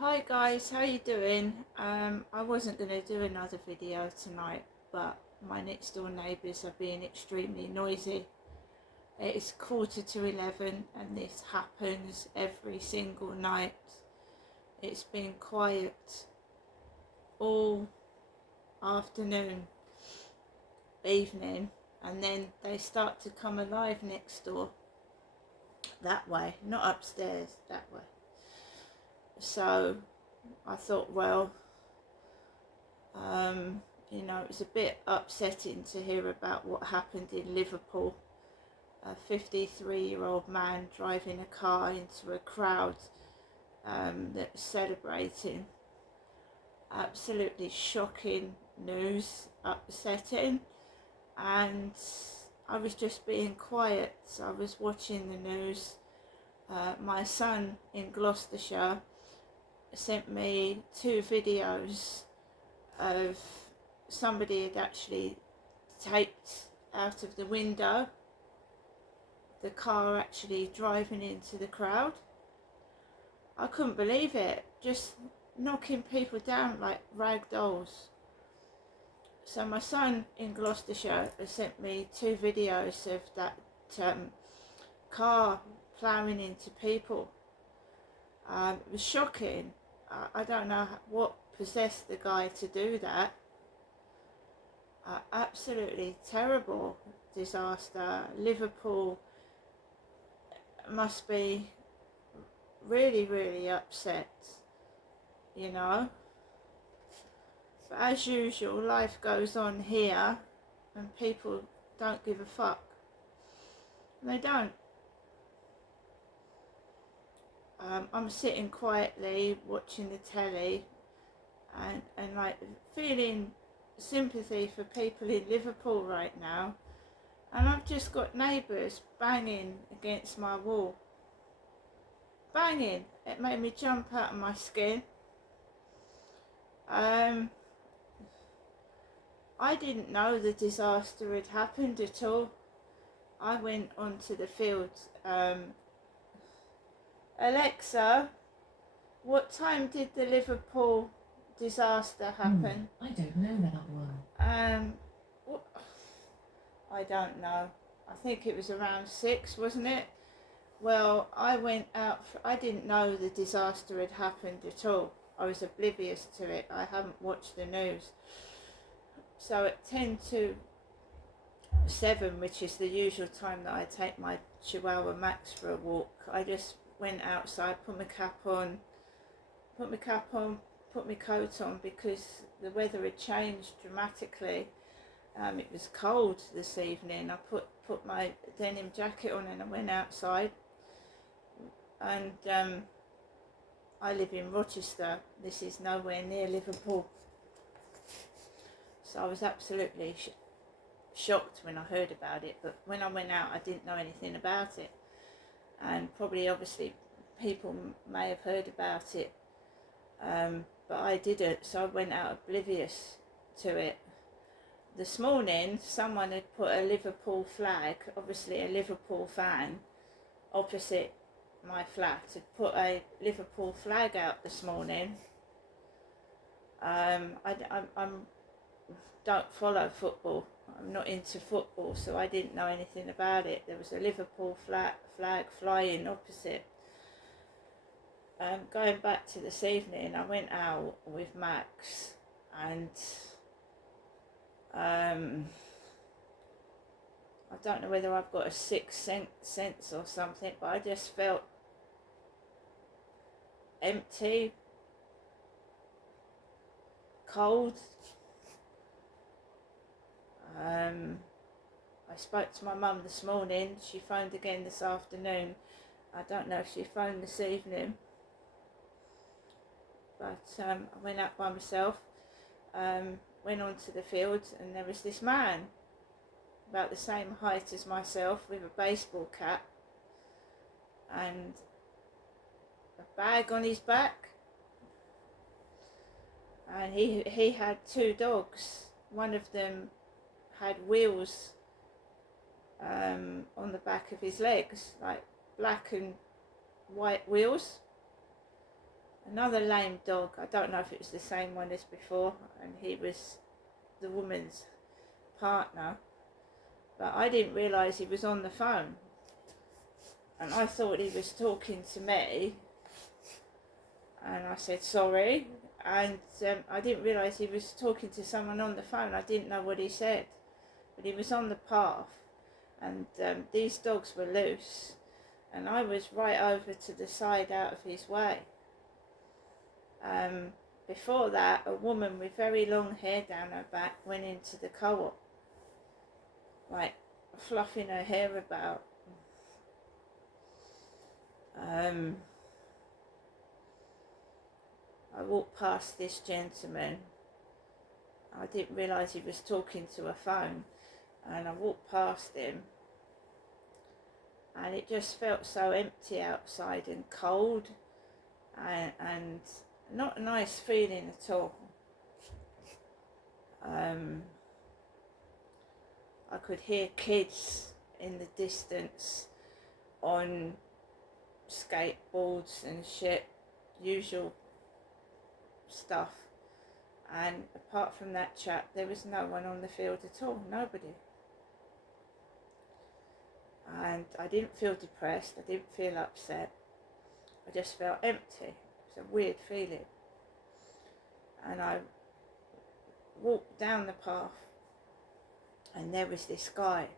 Hi guys, how you doing? I wasn't going to do another video tonight, but my next door neighbours are being extremely noisy. It's 11:15 and this happens every single night. It's been quiet all afternoon, evening, and then they start to come alive next door. That way, not upstairs, that way. So I thought, well, it was a bit upsetting to hear about what happened in Liverpool. A 53-year-old man driving a car into a crowd that was celebrating. Absolutely shocking news, upsetting. And I was just being quiet. So I was watching the news. My son in Gloucestershire sent me 2 videos of somebody had actually taped out of the window the car actually driving into the crowd. I couldn't believe it, just knocking people down like rag dolls. So my son in Gloucestershire has sent me 2 videos of that car ploughing into people. It was shocking. I don't know what possessed the guy to do that. Absolutely terrible disaster. Liverpool must be really upset, But as usual, life goes on here and people don't give a fuck. They don't. I'm sitting quietly watching the telly and like feeling sympathy for people in Liverpool right now, and I've just got neighbours banging against my wall. Banging! It made me jump out of my skin. I didn't know the disaster had happened at all. I went onto the field. Alexa, what time did the Liverpool disaster happen? I don't know that one. I don't know. I think it was around 6, wasn't it? Well, I went out. I didn't know the disaster had happened at all. I was oblivious to it. I haven't watched the news. So at 10 to 7, which is the usual time that I take my Chihuahua Max for a walk, I just went outside, put my cap on, put my coat on because the weather had changed dramatically. It was cold this evening. I put my denim jacket on and I went outside. And I live in Rochester. This is nowhere near Liverpool. So I was absolutely shocked when I heard about it. But when I went out, I didn't know anything about it. And probably, obviously, people may have heard about it. But I didn't. So I went out oblivious to it. This morning, someone had put a Liverpool flag, obviously a Liverpool fan, opposite my flat. Had put a Liverpool flag out this morning. I don't follow football. I'm not into football, so I didn't know anything about it. There was a Liverpool flag flying opposite. Going back to this evening, I went out with Max and I don't know whether I've got a sixth sense or something, but I just felt empty, cold. I spoke to my mum this morning. She phoned again this afternoon. I don't know if she phoned this evening, but I went out by myself, went onto the field, and there was this man about the same height as myself with a baseball cap and a bag on his back, and he had 2 dogs. One of them had wheels on the back of his legs, like black and white wheels, another lame dog. I don't know if it was the same one as before, and he was the woman's partner, but I didn't realise he was on the phone, and I thought he was talking to me, and I said sorry, and I didn't realise he was talking to someone on the phone. I didn't know what he said, but he was on the path, and these dogs were loose, and I was right over to the side out of his way. Before that, a woman with very long hair down her back went into the co-op, like fluffing her hair about. I walked past this gentleman. I didn't realise he was talking to a phone, and I walked past him, and it just felt so empty outside and cold, and not a nice feeling at all. I could hear kids in the distance on skateboards and shit, usual stuff, and apart from that chap, there was no one on the field at all, nobody. And I didn't feel depressed, I didn't feel upset, I just felt empty. It was a weird feeling. And I walked down the path, and there was this guy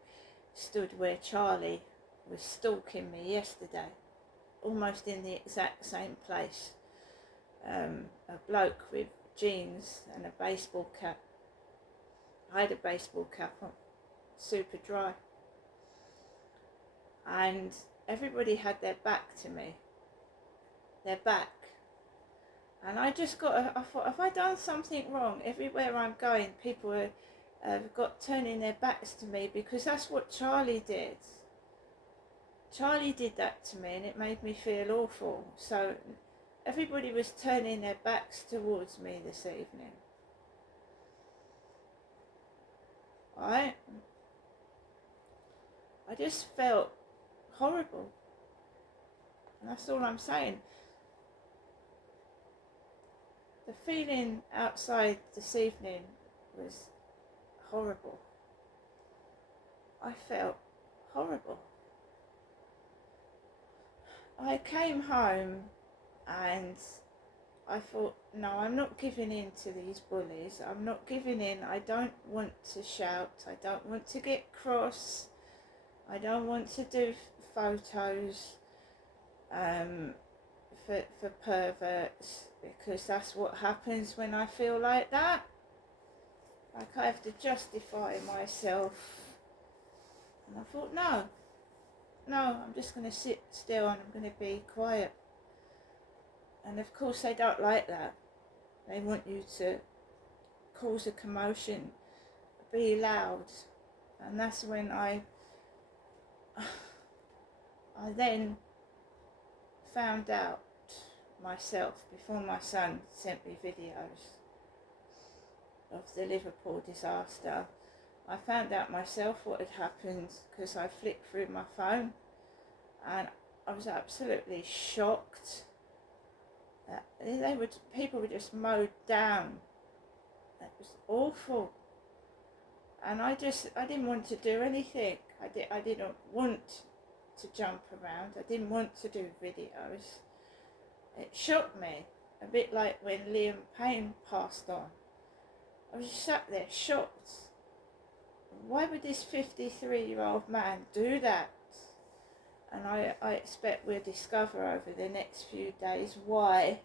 stood where Charlie was stalking me yesterday, almost in the exact same place. A bloke with jeans and a baseball cap. I had a baseball cap on, super dry, and everybody had their back to me, their back. And I thought, have I done something wrong? Everywhere I'm going, people have got turning their backs to me, because that's what Charlie did. Charlie did that to me, and it made me feel awful. So everybody was turning their backs towards me this evening. I just felt horrible. And that's all I'm saying. The feeling outside this evening was horrible. I felt horrible. I came home and I thought, no, I'm not giving in to these bullies. I'm not giving in. I don't want to shout. I don't want to get cross. I don't want to do photos for perverts, because that's what happens when I feel like that. Like I have to justify myself. And I thought, no, I'm just going to sit still and I'm going to be quiet. And of course they don't like that. They want you to cause a commotion, be loud. And that's when I then found out myself, before my son sent me videos of the Liverpool disaster, I found out myself what had happened because I flicked through my phone, and I was absolutely shocked. People were just mowed down. It was awful, and I didn't want to do anything. I didn't want to jump around. I didn't want to do videos. It shocked me, a bit like when Liam Payne passed on. I was just sat there shocked. Why would this 53-year-old man do that? And I expect we'll discover over the next few days why,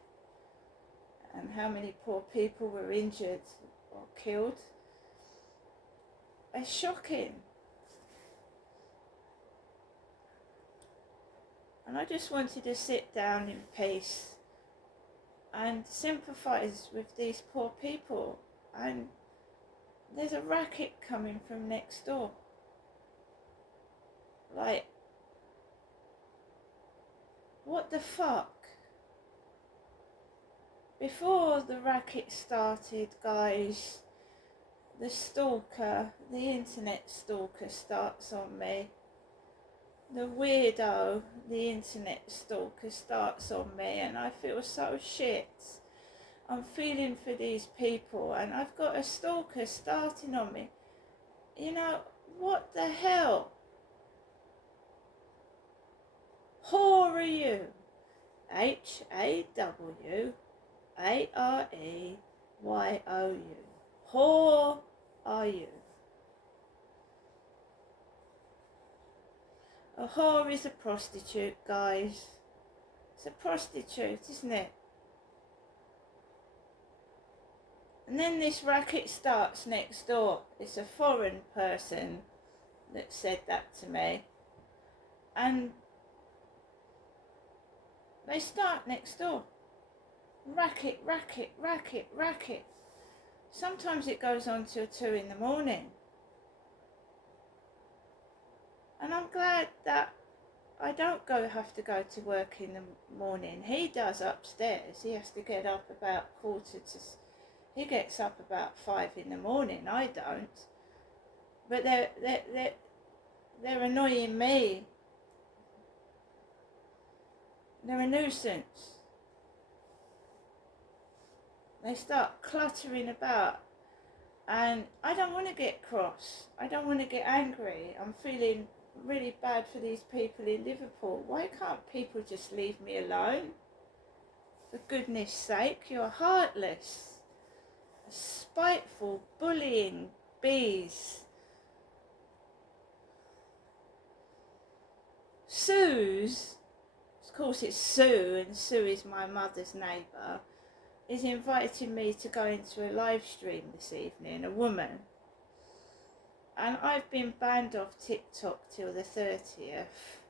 and how many poor people were injured or killed. It's shocking. And I just wanted to sit down in peace and sympathise with these poor people. And there's a racket coming from next door. Like, what the fuck? Before the racket started, guys, the internet stalker starts on me. the weirdo, the internet stalker starts on me, and I feel so shit. I'm feeling for these people, and I've got a stalker starting on me. You know, what the hell? Whore are you? HAWAREYOU. Whore are you? A whore is a prostitute, guys. It's a prostitute, isn't it? And then this racket starts next door. It's a foreign person that said that to me. And they start next door. Racket, racket, racket, racket. Sometimes it goes on till 2 in the morning. And I'm glad that I don't have to go to work in the morning. He does upstairs. He has to get up about he gets up about 5 in the morning. I don't. But they're annoying me. They're a nuisance. They start cluttering about, and I don't want to get cross. I don't want to get angry. I'm feeling really bad for these people in Liverpool. Why can't people just leave me alone? For goodness sake, you're heartless. Spiteful, bullying bees. Sue's, of course it's Sue, and Sue is my mother's neighbour, is inviting me to go into a live stream this evening, a woman. And I've been banned off TikTok till the 30th.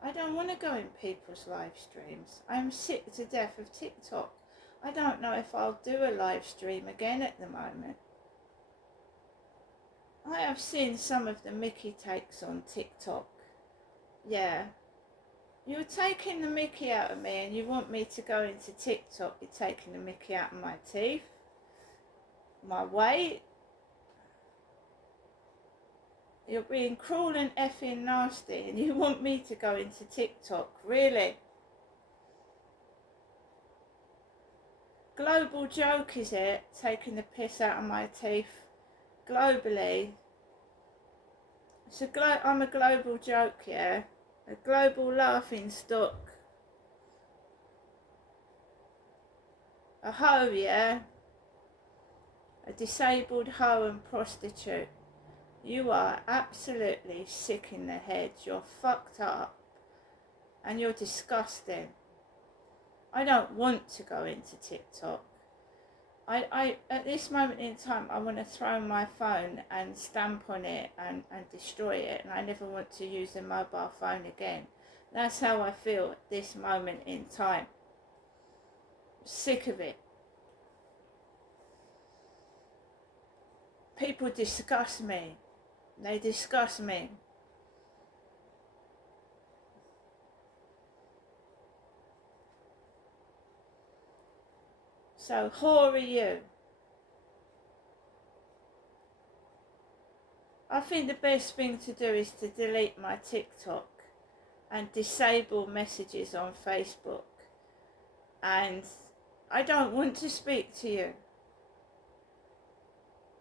I don't want to go in people's live streams. I'm sick to death of TikTok. I don't know if I'll do a live stream again at the moment. I have seen some of the Mickey takes on TikTok. Yeah. You're taking the Mickey out of me, and you want me to go into TikTok. You're taking the Mickey out of my teeth, my weight. You're being cruel and effing nasty, and you want me to go into TikTok, really? Global joke, is it? Taking the piss out of my teeth globally. I'm a global joke, yeah? A global laughing stock. A hoe, yeah? A disabled hoe and prostitute. You are absolutely sick in the head. You're fucked up. And you're disgusting. I don't want to go into TikTok. I at this moment in time, I want to throw my phone and stamp on it and destroy it. And I never want to use a mobile phone again. That's how I feel at this moment in time. Sick of it. People disgust me. They disgust me. So, whore are you? I think the best thing to do is to delete my TikTok and disable messages on Facebook. And I don't want to speak to you.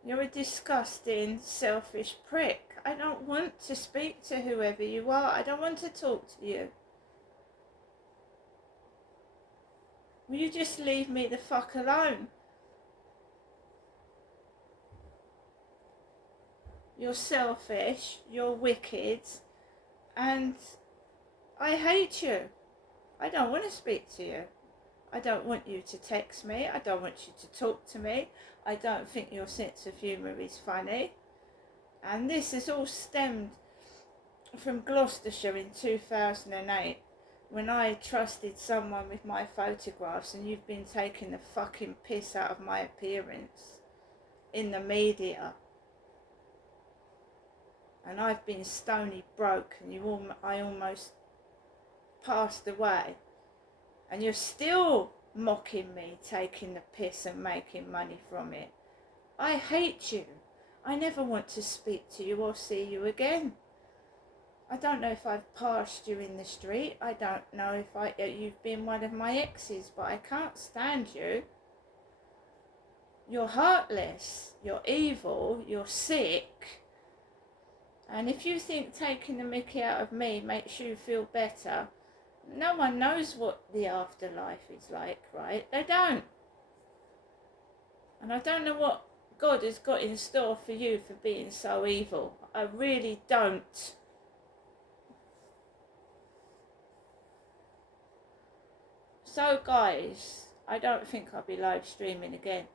You're a disgusting, selfish prick. I don't want to speak to whoever you are. I don't want to talk to you. Will you just leave me the fuck alone? You're selfish, you're wicked, and I hate you. I don't want to speak to you. I don't want you to text me. I don't want you to talk to me. I don't think your sense of humour is funny. And this has all stemmed from Gloucestershire in 2008, when I trusted someone with my photographs, and you've been taking the fucking piss out of my appearance in the media. And I've been stony broke, and I almost passed away. And you're still mocking me, taking the piss and making money from it. I hate you. I never want to speak to you or see you again. I don't know if I've passed you in the street. I don't know if you've been one of my exes, but I can't stand you. You're heartless, you're evil, you're sick. And if you think taking the mickey out of me makes you feel better, no one knows what the afterlife is like, right? They don't. And I don't know what God has got in store for you for being so evil. I really don't. So guys, I don't think I'll be live streaming again.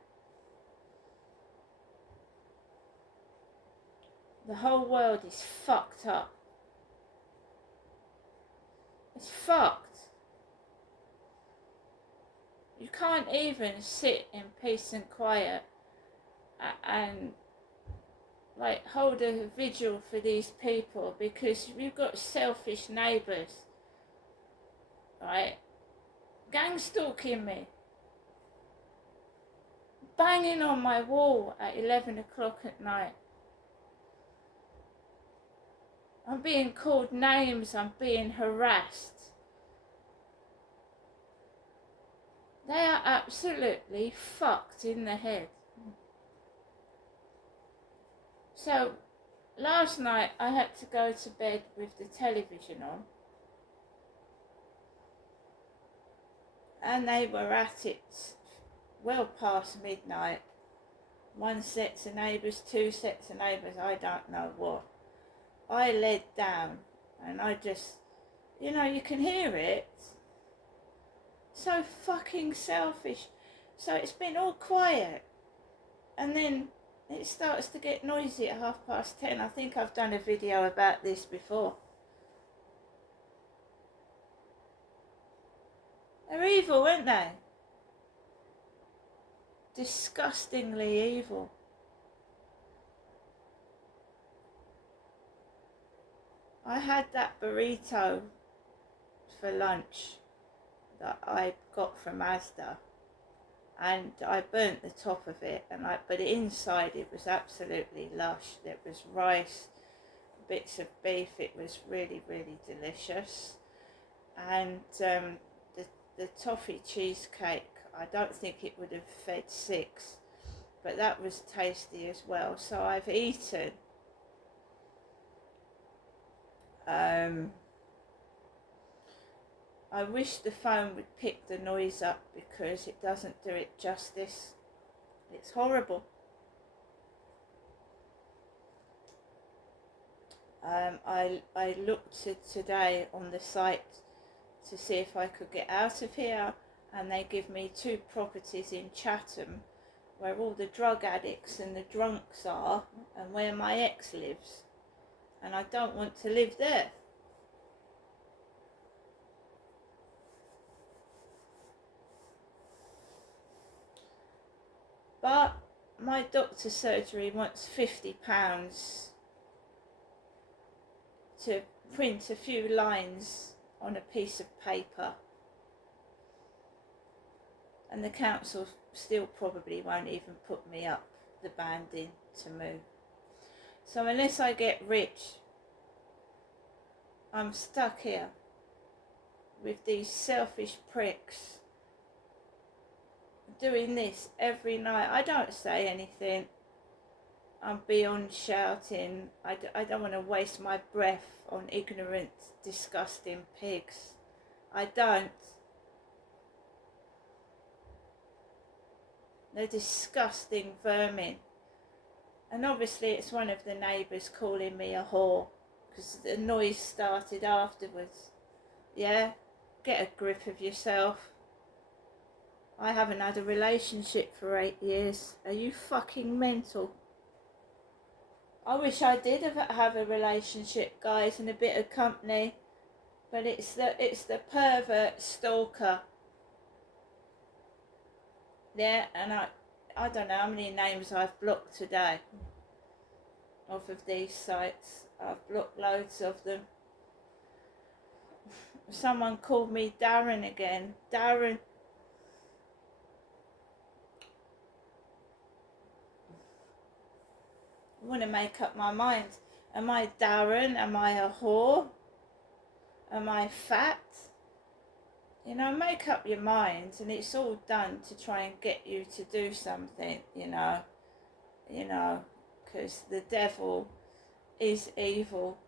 The whole world is fucked up. It's fucked. You can't even sit in peace and quiet and like hold a vigil for these people, because you've got selfish neighbours, right? Gang stalking me, banging on my wall at 11 o'clock at night. I'm being called names, I'm being harassed. They are absolutely fucked in the head. So last night I had to go to bed with the television on, and they were at it well past midnight. One set of neighbours, two sets of neighbours, I don't know what. I led down and I just, you know, you can hear it. So fucking selfish. So it's been all quiet, and then it starts to get noisy at 10:30. I think I've done a video about this before. They're evil, aren't they? Disgustingly evil. I had that burrito for lunch that I got from Asda, and I burnt the top of it, but inside it was absolutely lush. There was rice, bits of beef. It was really, really delicious. And the toffee cheesecake, I don't think it would have fed 6, but that was tasty as well. So I've eaten. I wish the phone would pick the noise up, because it doesn't do it justice. It's horrible. I looked today on the site to see if I could get out of here, and they give me 2 properties in Chatham where all the drug addicts and the drunks are, and where my ex lives, and I don't want to live there. But my doctor's surgery wants £50 to print a few lines on a piece of paper, and the council still probably won't even put me up the banding to move. So unless I get rich, I'm stuck here with these selfish pricks doing this every night. I don't say anything. I'm beyond shouting. I don't want to waste my breath on ignorant, disgusting pigs. I don't. They're disgusting vermin. And obviously it's one of the neighbours calling me a whore, because the noise started afterwards. Yeah? Get a grip of yourself. I haven't had a relationship for 8 years. Are you fucking mental? I wish I did have a relationship, guys, and a bit of company, but it's the pervert stalker. Yeah, and I don't know how many names I've blocked today off of these sites. I've blocked loads of them. Someone called me Darren again. Darren. I want to make up my mind. Am I Darren? Am I a whore? Am I fat? You know, make up your mind, and it's all done to try and get you to do something, you know, because the devil is evil.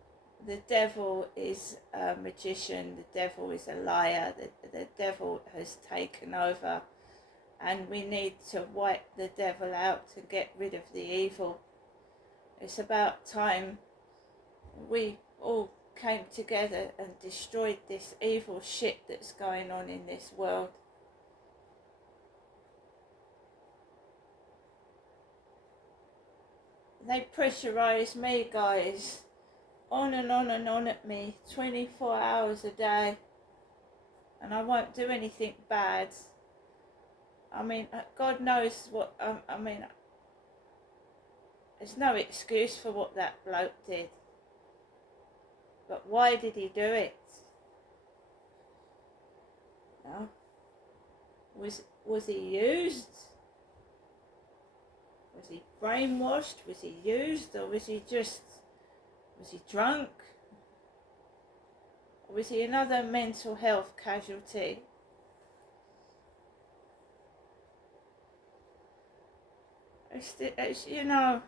The devil is a magician. The devil is a liar. The devil has taken over, and we need to wipe the devil out to get rid of the evil. It's about time we all came together and destroyed this evil shit that's going on in this world. They pressurise me, guys, on and on and on at me 24 hours a day, and I won't do anything bad. I mean, God knows what, I mean, there's no excuse for what that bloke did. But why did he do it? No. Was he used? Was he brainwashed? Was he used? Or was he drunk? Or was he another mental health casualty? It's, you know,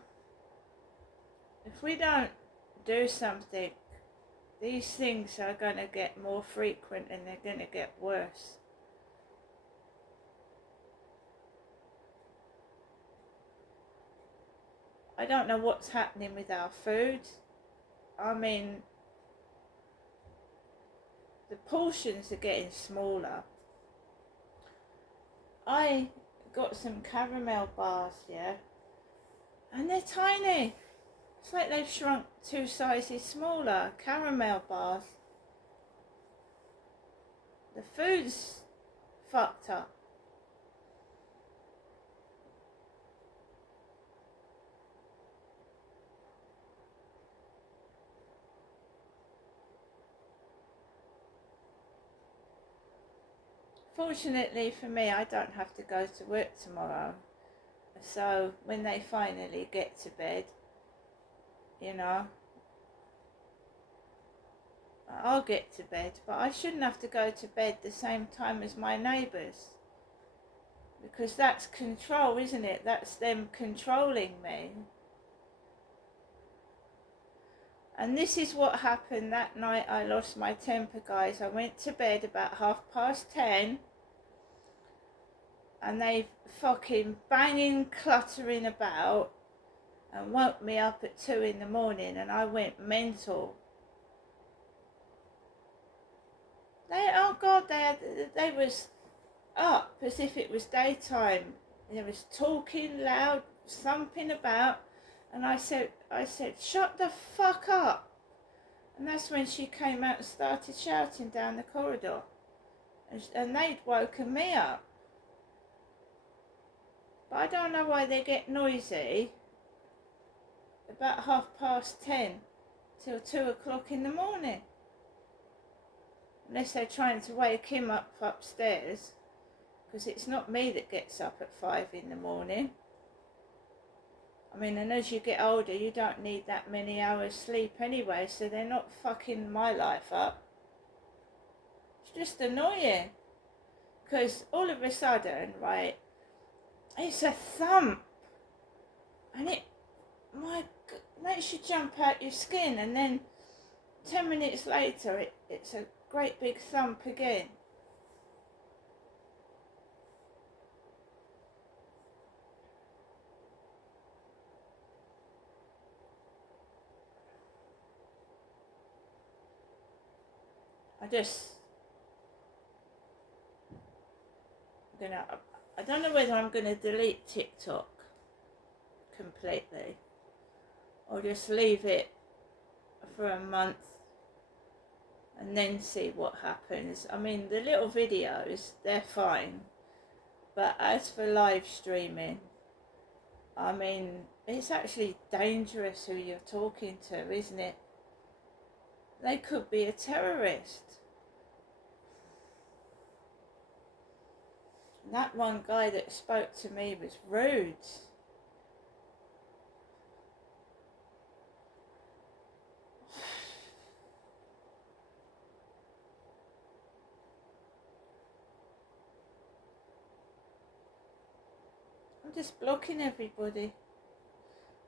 if we don't do something, these things are going to get more frequent and they're going to get worse. I don't know what's happening with our food. I mean, the portions are getting smaller. I got some caramel bars, yeah, and they're tiny. It's like they've shrunk 2 sizes smaller. Caramel bars. The food's fucked up. Fortunately for me, I don't have to go to work tomorrow. So when they finally get to bed, you know, I'll get to bed, but I shouldn't have to go to bed the same time as my neighbours, because that's control, isn't it? That's them controlling me. And this is what happened that night I lost my temper, guys. I went to bed about 10:30, and they fucking banging, cluttering about and woke me up at 2 in the morning, and I went mental. They was up as if it was daytime. There was talking loud, thumping about, and I said, shut the fuck up. And that's when she came out and started shouting down the corridor, and they'd woken me up. But I don't know why they get noisy about 10:30 till 2 o'clock in the morning. Unless they're trying to wake him up upstairs, because it's not me that gets up at 5 in the morning. I mean, and as you get older, you don't need that many hours sleep anyway, so they're not fucking my life up. It's just annoying, because all of a sudden, right, it's a thump, and it makes you jump out your skin, and then 10 minutes later, it's a great big thump again. I don't know whether I'm gonna delete TikTok completely or just leave it for a month and then see what happens. I mean, the little videos, they're fine, but as for live streaming, I mean, it's actually dangerous who you're talking to, isn't it? They could be a terrorist. And that one guy that spoke to me was rude. I'm just blocking everybody.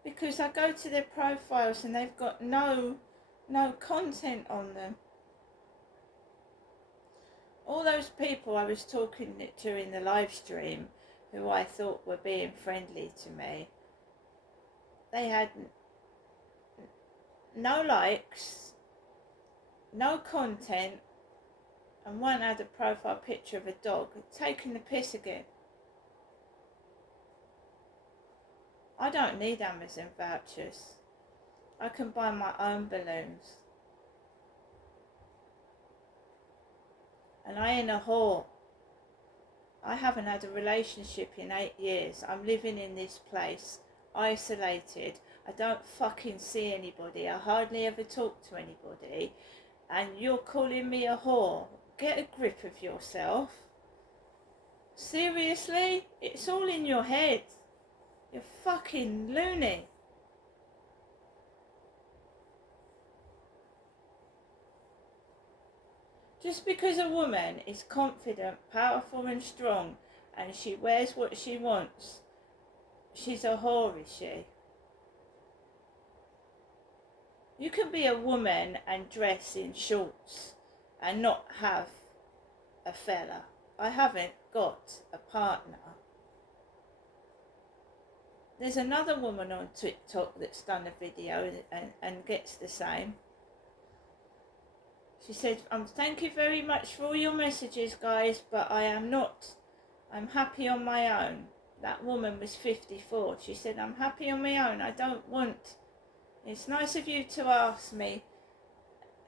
Because I go to their profiles and they've got no content on them. All those people I was talking to in the live stream who I thought were being friendly to me, they had no likes, no content, and one had a profile picture of a dog, taking the piss again. I don't need Amazon vouchers. I can buy my own balloons. And I ain't a whore. I haven't had a relationship in 8 years. I'm living in this place, isolated. I don't fucking see anybody. I hardly ever talk to anybody. And you're calling me a whore. Get a grip of yourself. Seriously? It's all in your head. You're fucking loony. Just because a woman is confident, powerful and strong and she wears what she wants, she's a whore, is she? You can be a woman and dress in shorts and not have a fella. I haven't got a partner. There's another woman on TikTok that's done a video and gets the same. She said, thank you very much for all your messages, guys, but I am not. I'm happy on my own. That woman was 54. She said, I'm happy on my own. I don't want. It's nice of you to ask me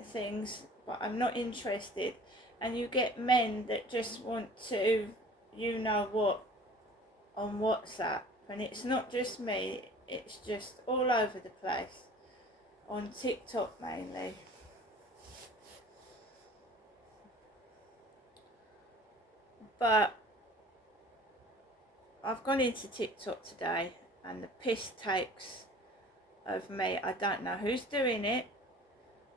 things, but I'm not interested. And you get men that just want to, you know what, on WhatsApp. And it's not just me, it's just all over the place. On TikTok mainly. But I've gone into TikTok today and the piss takes of me. I don't know who's doing it,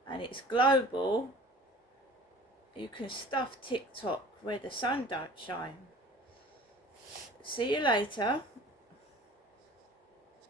and it's global. You can stuff TikTok where the sun don't shine. See you later.